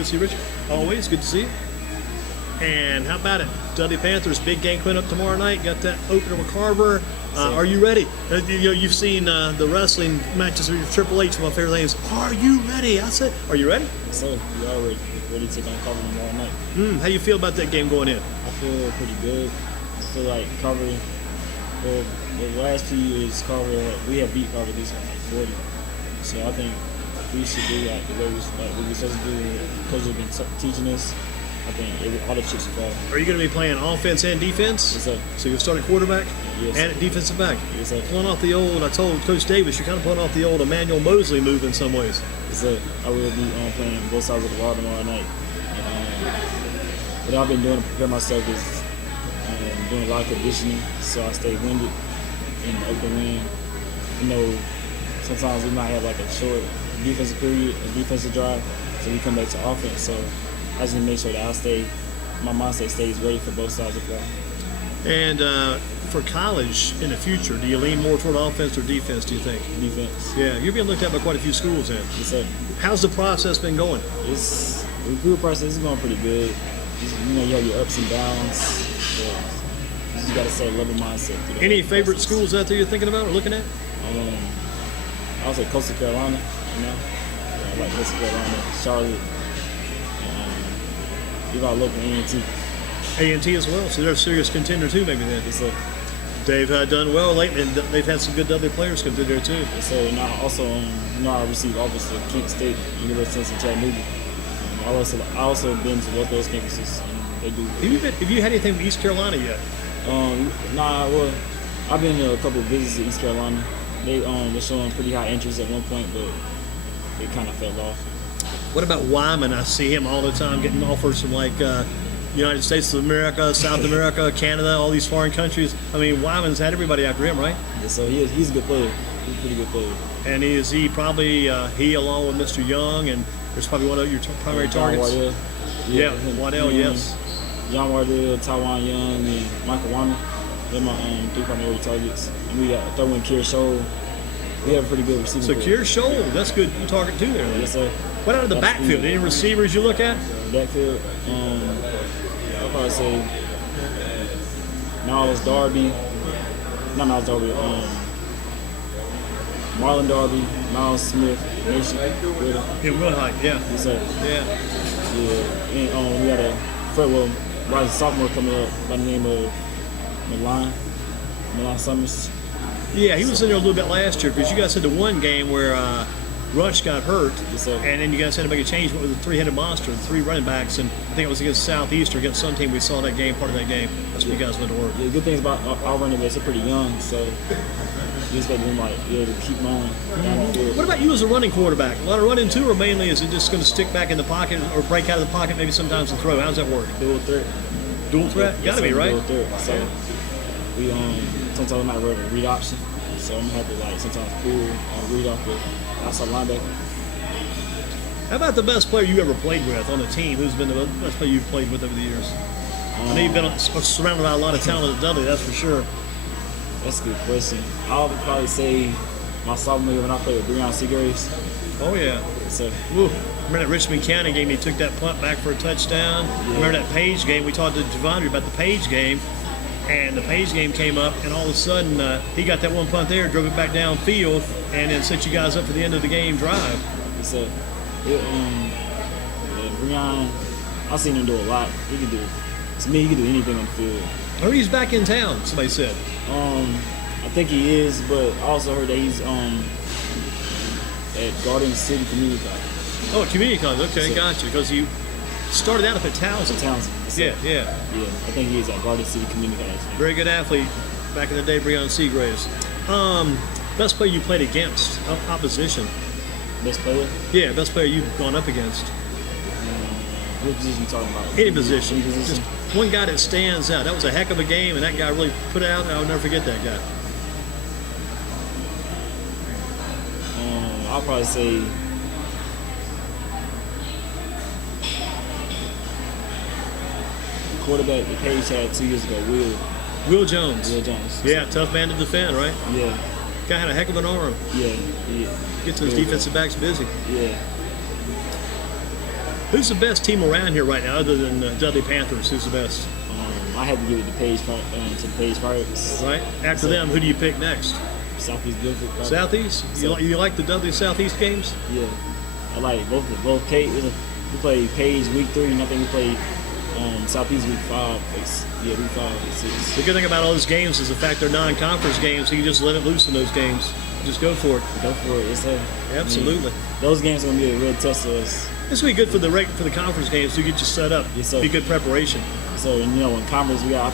Good to see you, Richard. Always good to see you. And how about it? Dudley Panthers, big game coming up tomorrow night. Got that opener with Carver. Are you ready? You've seen the wrestling matches with Triple H. One of my favorite things. Are you ready? I said, are you ready? So we already ready to take on Carver tomorrow night. How you feel about that game going in? I feel pretty good. I feel like Carver, well, the last few years, Carver, we have beat Carver this one, like 40. So I think we should do like the way we supposed to do. Coach has been teaching us. I think all the chips are falling. Are you going to be playing offense and defense? Yes, sir. So you'll start at quarterback yes, and at defensive back? Yes, sir. Pulling off the old, I told Coach Davis, you're kind of pulling off the old Emmanuel Mosley move in some ways. Yes, sir. I will be playing both sides of the ball tomorrow night. And, what I've been doing to prepare myself is doing a lot of conditioning so I stay winded in the open wind. You know, sometimes we might have like a short defensive period, a defensive drive, so we come back to offense. So I just need to make sure that my mindset stays ready for both sides of the ball. And for college in the future, do you lean more toward offense or defense, do you think? Defense. Yeah, you're being looked at by quite a few schools then. Yes, sir. How's the process been going? The recruit process is going pretty good. You know, you have your ups and downs, but you just got to set a level mindset. Any favorite schools out there you're thinking about or looking at? I would say Coastal Carolina, you know. Yeah, I like Coastal Carolina, Charlotte. Give out local A&T. A&T as well, so they're a serious contender too, maybe then. Yes, sir. They've done well lately, and they've had some good Dudley players come through there too. Yes, sir. And I also, I receive offers to Kent State, University of Chattanooga. I also been to both those campuses, and they do. Have you had anything from East Carolina yet? Well, I've been to a couple of visits to East Carolina. They're showing pretty high interest at one point, but they kind of fell off. What about Wyman? I see him all the time getting offers from like United States of America, South America, Canada, all these foreign countries. I mean, Wyman's had everybody after him, right? Yeah, so he's a good player. He's a pretty good player. And is he probably he along with Mr. Young, and there's probably one of your primary targets? Wardell. Yeah, Waddell, yes. John Wardell, Taiwan Young, and Michael Wyman. They're my three primary targets. And we got throw in Kier Scholl. We have a pretty good receiving. So Kier Scholl, that's good target too there. Yes, sir. What out of the backfield? Any receivers you look at? Backfield, I'll probably say Miles Darby. Not Miles Darby. Marlon Darby, Miles Smith, Nation. In Wilhite, yeah. Yes, sir. Yeah. Yeah. And we got a rising sophomore coming up by the name of Milan Summers. Yeah, he was in there a little bit last year because you guys had the one game where Rush got hurt, yes, sir. And then you guys had to make a change with a three-headed monster, 3 running backs, and I think it was against Southeastern, against some team. We saw that game, part of that game. That's what you guys went to work. Yeah, the good things about our running backs, they're pretty young, so you expect them to keep going down the field. What about you as a running quarterback? A lot of running too, or mainly is it just going to stick back in the pocket or break out of the pocket maybe sometimes and throw? How's that work? Dual threat. Dual threat? Yeah, Got to be, right? Dual threat. So we sometimes we might run a read option, so I'm happy sometimes pull read off the outside linebacker. How about the best player you ever played with on a team? Who's been the best player you've played with over the years? I know you've been surrounded by a lot of talent at Dudley, that's for sure. That's a good question. I would probably say my sophomore year when I played with Breon Seagraves. Oh, yeah. So, remember that Richmond County game, he took that punt back for a touchdown. Yeah. Remember that Page game, we talked to Javondre about the Page game, and the Page game came up, and all of a sudden he got that one punt there, drove it back downfield, and then set you guys up for the end of the game drive. So, Breon, I've seen him do a lot. He can do anything on the field. I heard he's back in town, somebody said. I think he is, but I also heard that he's at Garden City Community College. Oh, community college. Okay, gotcha. Because you started out up at Townsend. So, yeah. I think he is at Garden City Community College. Very good athlete. Back in the day, Breon Seagraves. Best player you played against, opposition. Best player? Yeah, best player you've gone up against. What position you talking about? Any position. Just one guy that stands out. That was a heck of a game, and that guy really put it out, and I'll never forget that guy. I'll probably say quarterback the Page had 2 years ago, Will Jones. Will Jones. Yeah, tough man to defend, right? Yeah. Guy had a heck of an arm. Yeah. Gets those defensive backs busy. Yeah. Who's the best team around here right now, other than the Dudley Panthers? Who's the best? I had to give it to the Page Pirates. Right. After them, who do you pick next? Southeast Guilford. Southeast? You like the Dudley Southeast games? Yeah, I like both Page. We played Page week 3, and I think we played Southeast week 5. Week 5 and 6. The good thing about all those games is the fact they're non-conference games, so you can just let it loose in those games. Just go for it. Go for it. Yes, sir. Absolutely. I mean, those games are gonna be a real test of us. This will be good for the conference games to get you set up. Yes, sir. Be good preparation. So, and in conference, I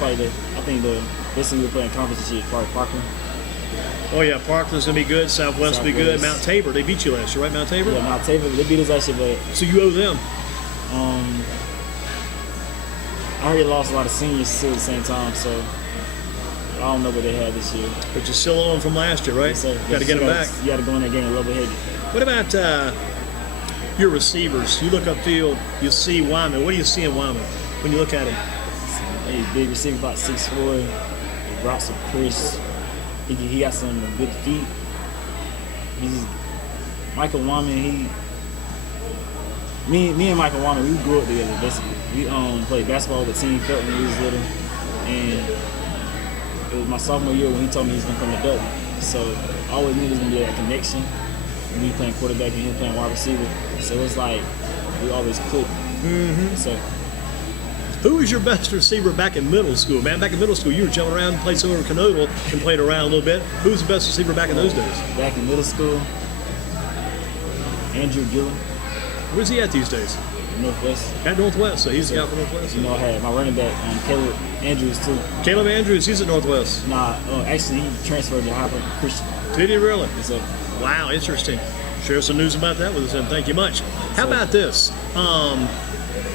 think the best thing we're playing conference this year is probably Parkland. Oh yeah, Parkland's gonna be good. Southwest will be good. Mount Tabor, they beat you last year, right? Mount Tabor. Yeah, Mount Tabor, they beat us last year, but so you owe them. I already lost a lot of seniors too at the same time, so I don't know what they had this year. But you're still on from last year, right? Yes, sir. Got to get them back. You got to go in that game a little bit heavy. What about your receivers? You look upfield, you see Wyman. What do you see in Wyman when you look at him? He's a big receiver, about 6'4". He brought some Chris. He got some good feet. Michael Wyman. Me and Michael Wyman, we grew up together basically. We played basketball with Team Felt when we was little, and it was my sophomore year when he told me he was gonna come to Dudley. So I always knew there was gonna be that connection. Me playing quarterback and him playing wide receiver. So it's like we always clicked. So who was your best receiver back in middle school, man? Back in middle school, you were jumping around, played somewhere in Canodal, and played around a little bit. Who was the best receiver back in those days? Back in middle school, Andrew Gillen. Where's he at these days? Northwest. At Northwest, so he's the guy from Northwest. I had my running back, Caleb Andrews, too. Caleb Andrews, he's at Northwest. Nah, actually, he transferred to Harper Christian. Did he really? So, wow, interesting. Share some news about that with us, then. Thank you much. How about this?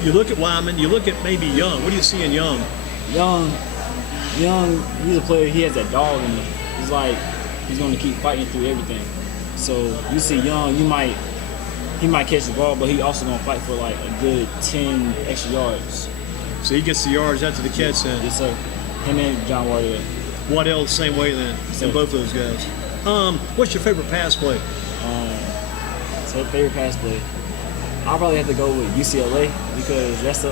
You look at Wyman, you look at maybe Young. What do you see in Young? Young, he's a player. He has that dog in him. He's like, he's going to keep fighting through everything. So, you see Young, he might catch the ball, but he also gonna fight for like a good 10 extra yards. So he gets the yards after the catch then. Yes, sir. Him and John Waddell. Waddell the same way then, and both of those guys. What's your favorite pass play? So favorite pass play, I'll probably have to go with UCLA because that's the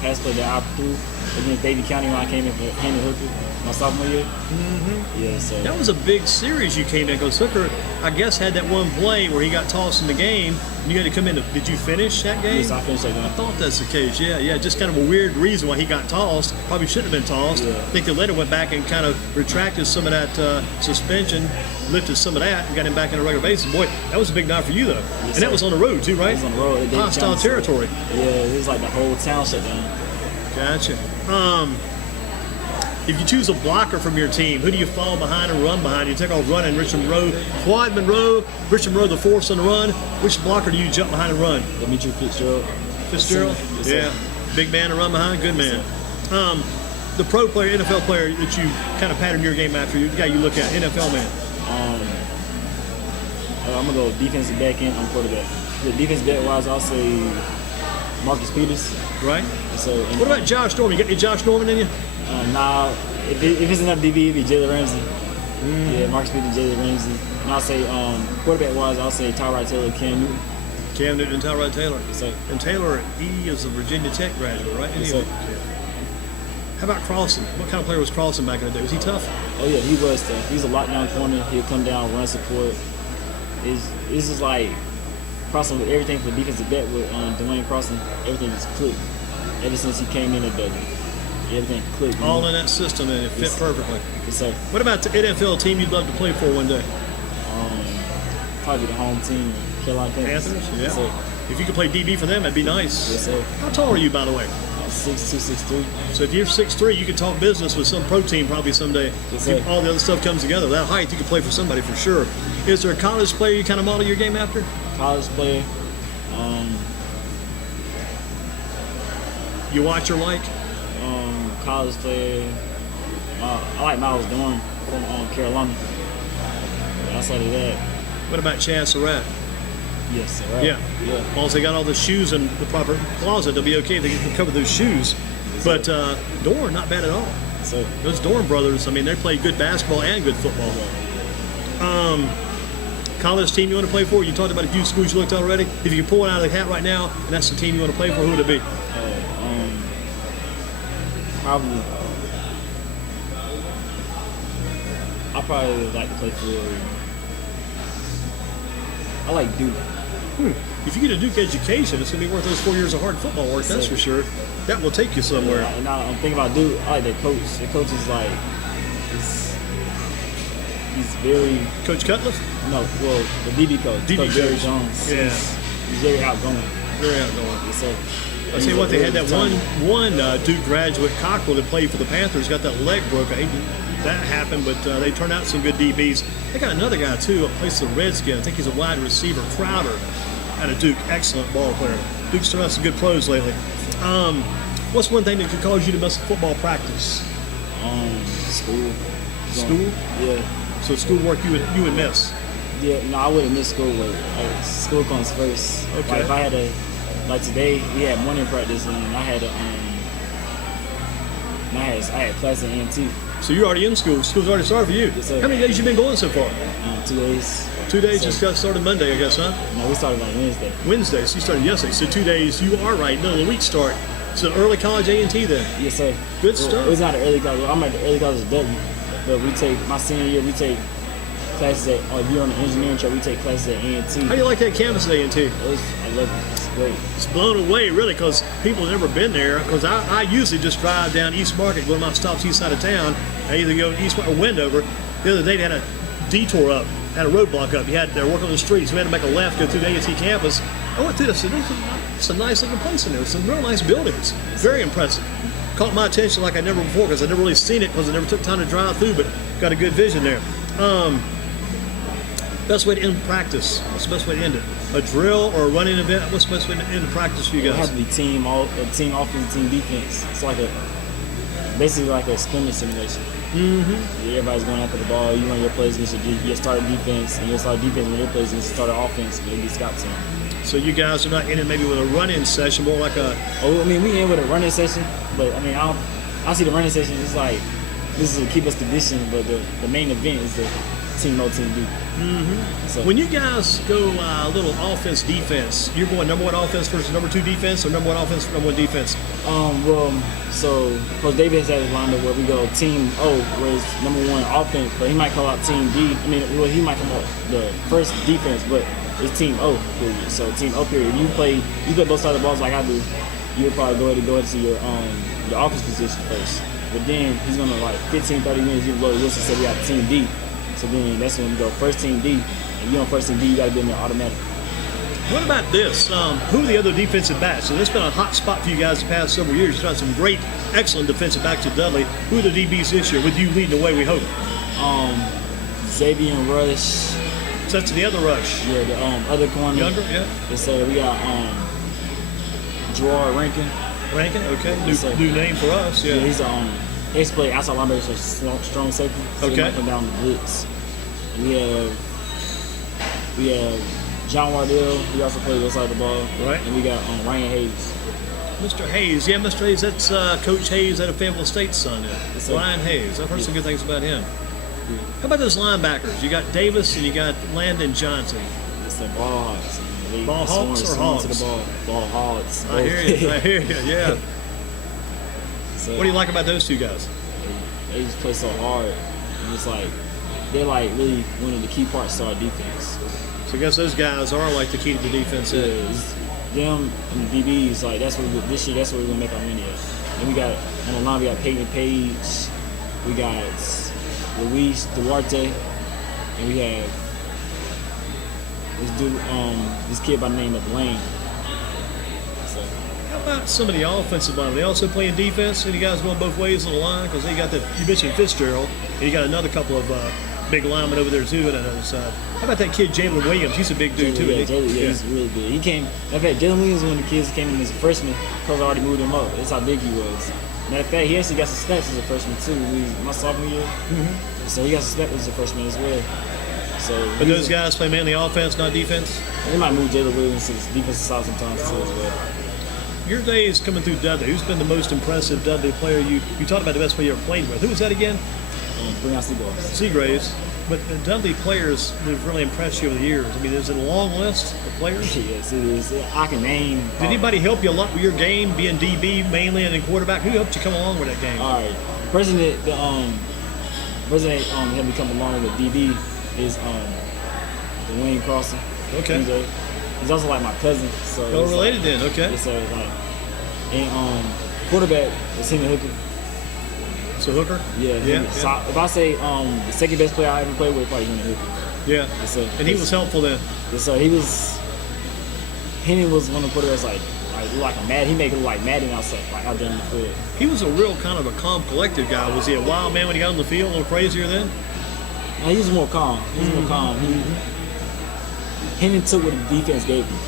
pass play that I threw against Davie County when I came in for Henry Hooker my sophomore year. Yeah, so that was a big series you came in because Hooker, I guess, had that one play where he got tossed in the game. And you had to come in. Did you finish that game? Yes, I finished that game. I thought that's the case. Yeah. Just kind of a weird reason why he got tossed. Probably shouldn't have been tossed. Yeah. I think they later went back and kind of retracted some of that suspension, lifted some of that, and got him back in a regular basis. Boy, that was a big night for you, though. Yes, and that was on the road, too, right? It was on the road. At Davie Hostile County, territory. Yeah, it was like the whole town shut down. Gotcha. If you choose a blocker from your team, who do you fall behind and run behind? You take off running Richard Monroe, Quad Monroe, Richard Monroe, the force on the run. Which blocker do you jump behind and run? Demetri Fitzgerald. Fitzgerald? Yes, yeah. Big man to run behind? Good man. The pro player, NFL player that you kind of pattern your game after, the guy you look at, NFL man. I'm going to go defensive back end, I'm quarterback. The defensive back wise, I'll say Marcus Peters. Right. So, what about Josh Norman? You got any Josh Norman in you? Nah, if it's enough DB, it'd be Jalen Ramsey. Yeah, Marcus Peters, Jalen Ramsey. And I'll say quarterback wise, I'll say Tyrod Taylor, Cam Newton. Cam Newton and Tyrod Taylor. So, and Taylor, he is a Virginia Tech graduate, right? So, how about Crossan? What kind of player was Crossan back in the day? Was he tough? Oh yeah, he was tough. He's a lockdown corner. He'll come down, run support. It's just like Crossan with everything for defensive back with Dwayne Crossan. Everything just clicked. Ever since he came in at Dudley, everything clicked. All in that system, and it fit perfectly. Yes, sir. What about the NFL team you'd love to play for one day? Probably the home team, Carolina Panthers. Yeah. Yes, sir. If you could play DB for them, that'd be nice. Yes, sir. How tall are you, by the way? 6'2", 6'3". So if you're 6'3", you could talk business with some pro team probably someday. Yes, sir. If all the other stuff comes together. That height, you could play for somebody for sure. Is there a college player you kind of model your game after? College player. You watch or like? College player. I like Miles Durham from Carolina. Outside of that. What about Chad Surratt? Yes, sir. Right. Yeah. As long as they got all the shoes in the proper closet, they'll be okay. They can cover those shoes. But Dorn, not bad at all. So those Dorn brothers, I mean, they play good basketball and good football. college team you want to play for? You talked about a few schools you looked at already. If you could pull it out of the hat right now, and that's the team you want to play for, who would it be? Probably. I probably would like to play for. I like Duke. If you get a Duke education, it's going to be worth those 4 years of hard football work, that's for sure. That will take you somewhere. Yeah, and I'm thinking about Duke. I like their coach. Their coach is like, he's very. Coach Cutlass? No, well, the DB coach. DB Jerry coach. Jones. Yeah. He's very outgoing. Very outgoing. Yes, sir. I tell you what, they had that one Duke graduate, Cockrell, that played for the Panthers, got that leg broke. I hate that happened, but they turned out some good DBs. They got another guy, too, that plays for the Redskins. I think he's a wide receiver, Crowder, out of Duke. Excellent ball player. Duke's turned out some good pros lately. What's one thing that could cause you to miss football practice? School. School? Yeah. So schoolwork you would miss? Yeah, no, I wouldn't miss schoolwork. School comes first. Okay. Like if I had like today, we had morning practice and I had I had class at A&T. So you're already in school. School's already started for you. Yes, sir. How many days you been going so far? 2 days. 2 days, So- just got started Monday, I guess, huh? No, we started on Wednesday. Wednesday, so you started yesterday. So 2 days, you are right, middle of the week start. So early college A&T then. Yes, sir. Good Well, stuff. It was not an early college. I'm at the early college of Dudley, but we take my senior year. We take classes at. Or if you're on the engineering track, we take classes at A&T. How do you like that campus at A&T? I love it. It's great. It's blown away, really, because people have never been there. Because I usually just drive down East Market, go to my stops east side of town. I either go East Market or Wendover. The other day they had a detour up, had a roadblock up. They're working on the streets. We had to make a left, go through the A&T campus. I went through this. It's a nice looking place in there. Some real nice buildings. Very impressive. Caught my attention like I never before because I never really seen it because I never took time to drive through, but got a good vision there. Best way to end practice. What's the best way to end it? A drill or a running event? What's the best way to end practice for you It has guys? to be team offense, team defense. It's like basically like a scrimmage simulation. Mm-hmm. Everybody's going after the ball. You run your plays against your starting defense, and your starting defense when your plays against your starting offense, maybe scout team. So you guys are not in it maybe with a run-in session, more like a. Oh, I mean, we in with a running session, but I mean, I see the running session. It's like this is to keep us conditioned, but the main event is the team O, team D. Mm-hmm. So When you guys go a little offense defense, you're going number one offense versus number two defense, or number one offense number one defense? So Coach Davis has a lineup where we go team O, where it's number one offense, but he might call out team D. I mean, well, he might come out the first defense, but it's team O period. So team O period. You play both sides of the balls like I do. You would probably go into your offense position first. But then he's gonna like 15, 30 minutes. You blow the whistle, say we got team D. So then that's when we go first team D. And you on first team D, you got to be in there automatic. What about this? Who are the other defensive backs? So this has been a hot spot for you guys the past several years. You've got some great, excellent defensive backs at Dudley. Who are the DBs this year? With you leading the way, we hope. Xavier and Rush. So that's the other rush. Yeah, the other corner. Younger, yeah. Yes, sir. We got Gerard Rankin. Rankin, okay. Yes, sir. New name for us, yeah. Yeah, he's he used to play outside linebacker, so strong safety. So Okay. he might come down the blitz. And we have John Wardell. He also plays outside of the ball. Right. And we got Ryan Hayes. Mr. Hayes, yeah, Mr. Hayes, that's Coach Hayes out of Fayetteville State's son, Yes, sir. Ryan Hayes. I've heard some good things about him. Yeah. How about those linebackers? You got Davis and you got Landon Johnson. It's the ball hogs. Ball hawks or hogs? To the ball hogs. I hear you, yeah. So, What do you like about those two guys? They just play so hard. And it's like they're like really one of the key parts to our defense. So I guess those guys are like the key to the defense. Yeah, it's them and the DBs, like that's what this year. That's what we're gonna make our money at. And we got on the line. We got Peyton Page. We got Luis Duarte, and we have this dude, this kid by the name of Lane. So, How about some of the offensive line? Are they also playing defense? And you guys going both ways on the line? Because they got you mentioned Fitzgerald, and you got another couple of big linemen over there too on that other side. How about that kid Jalen Williams? He's a big dude too. yeah, isn't he? he's really good. He came. In fact, Jalen Williams was one of the kids that came in as a freshman. Coach already moved him up. That's how big he was. Matter of fact, he actually got some snaps as a freshman too. My sophomore year, so he got some snaps as a freshman as well. So, But those guys play mainly offense, not defense. they might move Jalen Williams to the defensive side sometimes too as well. Your days coming through Dudley, who's been the most impressive Dudley player you talked about the best player you ever played with? Who was that again? Bring out Seagraves. Seagraves. But the Dudley players that have really impressed you over the years. I mean, is it a long list of players? Yes, it is. I can name. Did anybody help you a lot with your game, being DB mainly and then quarterback? Who helped you come along with that game? All right. The president helped me come along with DB is Dwayne Crossan. Okay. He's also like my cousin. So Oh, related then, okay. Yes, sir. Like, and quarterback is Henry Hooker. So Hooker? Yeah. So if I say the second best player I ever played with, probably Henry Hooker. Yeah. Yes, sir. And he was helpful then. Yes, sir. Henry was one of the quarterbacks like a Mad. He made it look like Madden outside, like out there in the field. He was a real kind of a calm, collected guy. Was he a wild man when he got on the field? A little crazier then? No, he was more calm. More calm. Henry took what the defense gave him.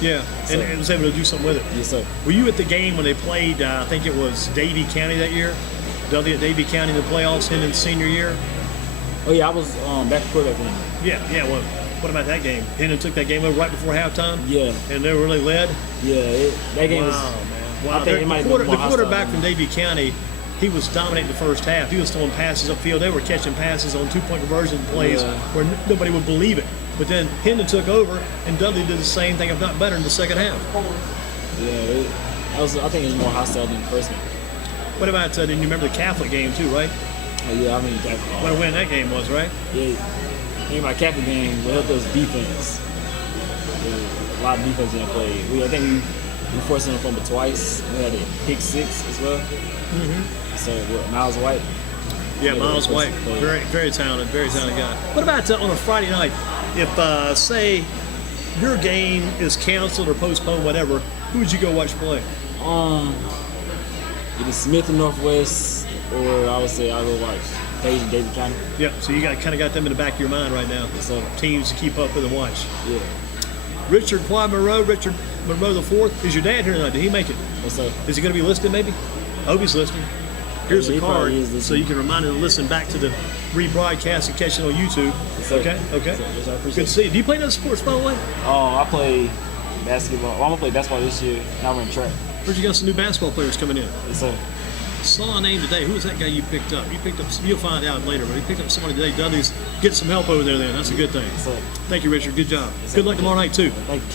Yeah, and was able to do something with it. Yes, sir. Were you at the game when they played, I think it was Davie County that year? Dudley at Davie County in the playoffs, Hendon's senior year? Oh, yeah, I was back to quarterback then. Yeah, well, what about that game? Hendon took that game over right before halftime? Yeah. And they really led? Yeah, that game was... Man. Wow, I think it might have been more the quarterback hostile. from Davie County, he was dominating the first half. He was throwing passes upfield. They were catching passes on two-point conversion plays where nobody would believe it. But then Hendon took over, and Dudley did the same thing, if not better, in the second half. Yeah, I think it was more hostile than the first game. What about, did you remember the Catholic game too, right? Yeah, I mean, What a win that game was, right? Yeah, my Catholic game will help us defense. A lot of defense in that play. I think we forced them to fumble twice. We had a pick six as well. So Miles White. Yeah, Miles White, very, very talented guy. What about on a Friday night? If, say, your game is canceled or postponed, whatever, who would you go watch play? Either Smith or Northwest, or I would say I'll go watch Page and Davie County. Yeah, so you kind of got them in the back of your mind right now. So teams to keep up with and watch. Yeah. Richard Monroe IV. Is your dad here tonight? Did he make it? What's up? Is he going to be listening maybe? I hope he's listening. Here's the card, so you can remind him to listen back to the rebroadcast and catch it on YouTube. Okay. Good to see you. Do you play another sports, by the way? Oh, I play basketball. Well, I'm going to play basketball this year. Now I'm in track. Heard you got some new basketball players coming in. Yes, sir. Saw a name today. Who was that guy you picked up? You picked up. You'll find out later. But he picked up somebody today. Dudley's get some help over there. Then that's a good thing. Yes, sir. Thank you, Richard. Good job. Good luck tomorrow night too. Thank you.